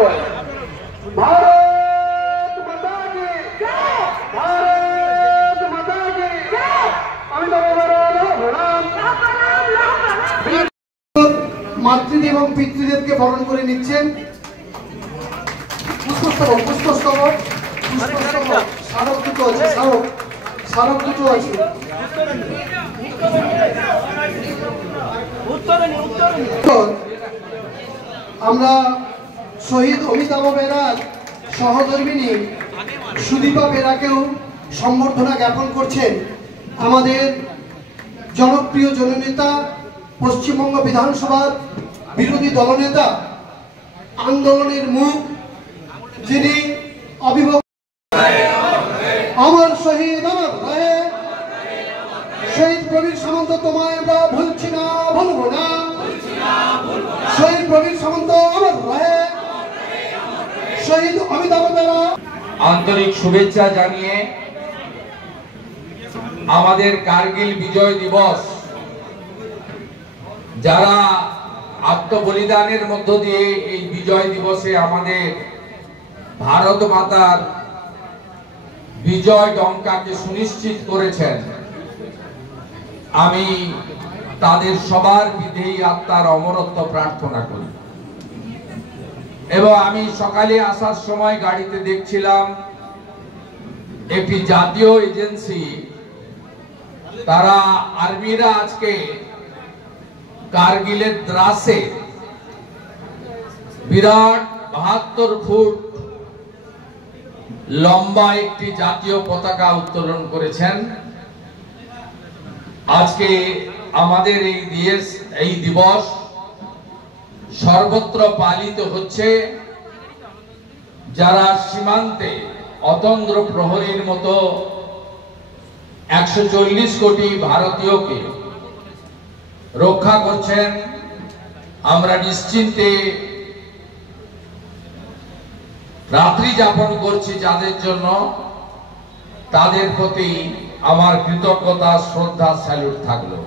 বক্তব্য। ভারত মাতা কি জয়, ভারত মাতা কি জয়। আমি মাতৃদেব এবং পিতৃদেবকে বরণ করে নিচ্ছেন। পুষ্পস্তবক, পুষ্পস্তবক, পুষ্পস্তবক, স্মারক দুটো আছে, স্মারক দুটো আছে। আমরা শহীদ অমিতাভ বেরার সহধর্মিনী সুদীপা বেরাকেও সম্বর্ধনা জ্ঞাপন করছেন আমাদের জনপ্রিয় জননেতা, পশ্চিমবঙ্গ বিধানসভার বিরোধী দলনেতা, আন্দোলনের মুখ, যিনি অবিভক্ত আমার শহীদ আমার রায়ে শহীদ প্রবীর সামন্ত, তোমায় আমরা ভুলছি না, ভুলবো না। শহীদ প্রবীর সামন্ত আমার রায়ে শহীদ অমিতাভ বেরা। আন্তরিক শুভেচ্ছা জানিয়ে আমাদের কার্গিল বিজয় দিবস, যারা আত্মবলিদানের মধ্য দিয়ে এই বিজয় দিবসে আমাদের ভারত মাতার বিজয় ডঙ্কাকে সুনিশ্চিত করেছেন, আমি তাদের সবার বিধেয়ী আত্মার অমরত্ব প্রার্থনা করি। এবং আমি সকালে আসার সময় গাড়িতে দেখছিলাম একটি জাতীয় এজেন্সি, তারা আর্মিরা আজকে কার্গিলের দ্রাসে বিরাট ৭২ ফুট লম্বা একটি জাতীয় পতাকা উত্তোলন করেছেন। আজকে আমাদের এই দিবস সর্বত্র পালিত হচ্ছে। যারা সীমান্তে অতন্দ্র প্রহরীর মতো ১৪০ কোটি ভারতীয়কে রক্ষা করছেন, আমরা নিশ্চিন্তে রাত্রি যাপন করছি যাদের জন্য, তাদের প্রতি আমার কৃতজ্ঞতা, শ্রদ্ধা, স্যালুট থাকলো।